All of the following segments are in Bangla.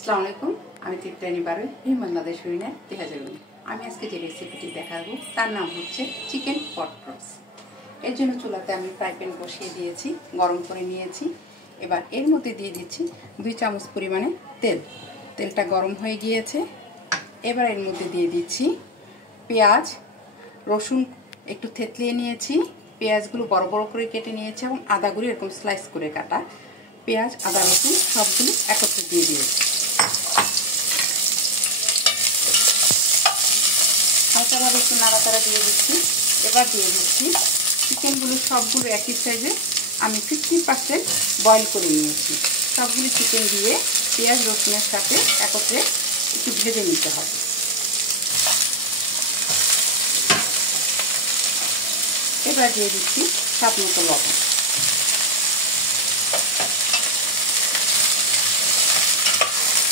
আসসালামু আলাইকুম। আমি তৃপ্তানি বারুই বাংলাদেশ উইনার 2019। আমি আজকে যে রেসিপিটি দেখাবো তার নাম হচ্ছে চিকেন পট রোস্ট। এর জন্য চুলাতে আমি ফ্রাই প্যান বসিয়ে দিয়েছি, গরম করে নিয়েছি। এবার এর মধ্যে দিয়ে দিচ্ছি 2 চামচ পরিমাণে তেল। তেলটা গরম হয়ে গিয়েছে। এবার এর মধ্যে দিয়ে দিচ্ছি পেঁয়াজ, রসুন একটু থেতলিয়ে নিয়েছি, পেঁয়াজগুলো বড় বড় করে কেটে নিয়েছি এবং আদাগুলো এরকম স্লাইস করে কাটা। পেঁয়াজ, আদা, রসুন সবগুলো একত্রে দিয়ে দিয়েছি। হালকাভাবে একটু নাড়াচাড়া দিয়ে দিচ্ছি। এবার দিয়ে দিচ্ছি চিকেনগুলো, সবগুলো একই সাইজে আমি 50% বয়েল করে নিয়েছি। সবগুলো চিকেন দিয়ে পেঁয়াজ রসুনের সাথে একত্রে একটু ভেজে নিতে হবে। এবার দিয়ে দিচ্ছি স্বাদ মতো লবণ।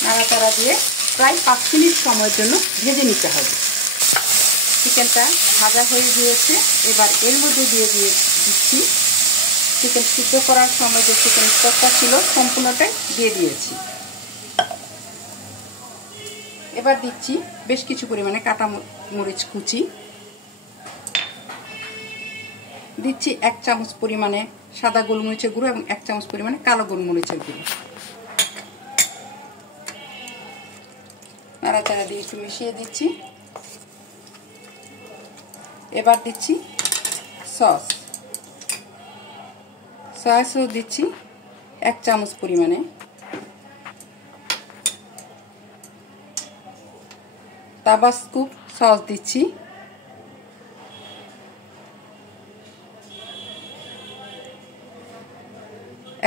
নাড়াচাড়া দিয়ে প্রায় 5 মিনিট সময়ের জন্য ভেজে নিতে হবে। চিকেনটা ভাজা হয়ে গিয়েছে। এবার এর মধ্যে দিয়ে দিচ্ছি চিকেন সিদ্ধ করার সময় যে চিকেন স্টকটা ছিল সম্পূর্ণটাই দিয়ে দিয়েছি। এবার দিচ্ছি বেশ কিছু পরিমাণে কাটা মরিচ কুচি, দিচ্ছি 1 চামচ পরিমাণে সাদা গোলমরিচের গুঁড়ো এবং 1 চামচ পরিমাণে কালো গোলমরিচের গুঁড়ো। নাড়াচাড়া দিয়ে একটু মিশিয়ে দিচ্ছি। এবার দিচ্ছি সসও দিচ্ছি 1 চামচ পরিমাণে। তাবাস্কো সস দিচ্ছি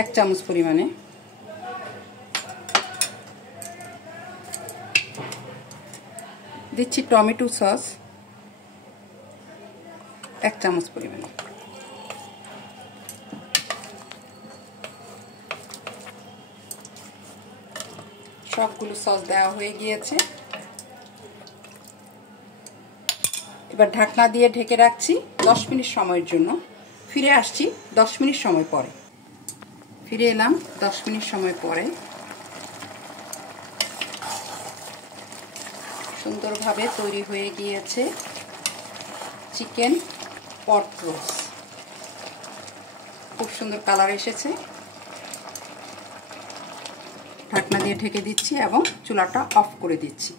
1 চামচ পরিমাণে। দিচ্ছি টমেটো সস 1 চামচ পরিমাণে। সবগুলো সস দেওয়া হয়ে গিয়েছে। এবার ঢাকনা দিয়ে ঢেকে রাখছি 10 মিনিট সময়ের জন্য। ফিরে আসছি 10 মিনিট সময় পরে। ফিরে এলাম 10 মিনিট সময় পরে। সুন্দরভাবে তৈরি হয়ে গিয়েছে চিকেন পট রোস্ট। খুব সুন্দর কালার এসেছে। ঢাকনা দিয়ে ঢেকে দিচ্ছি এবং চুলাটা অফ করে দিচ্ছি।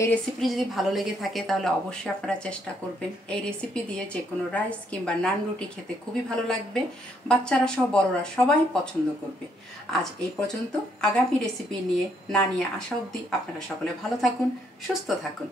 এই রেসিপি যদি ভালো লেগে থাকে তাহলে অবশ্যই আপনারা চেষ্টা করবেন। এই রেসিপি দিয়ে যে কোনো রাইস কিংবা নান রুটি খেতে খুবই ভালো লাগবে। বাচ্চারা সহ বড়রা সবাই পছন্দ করবে। আজ এই পর্যন্ত। আগামী রেসিপি নিয়ে আসা অবধি আপনারা সকলে ভালো থাকুন, সুস্থ থাকুন।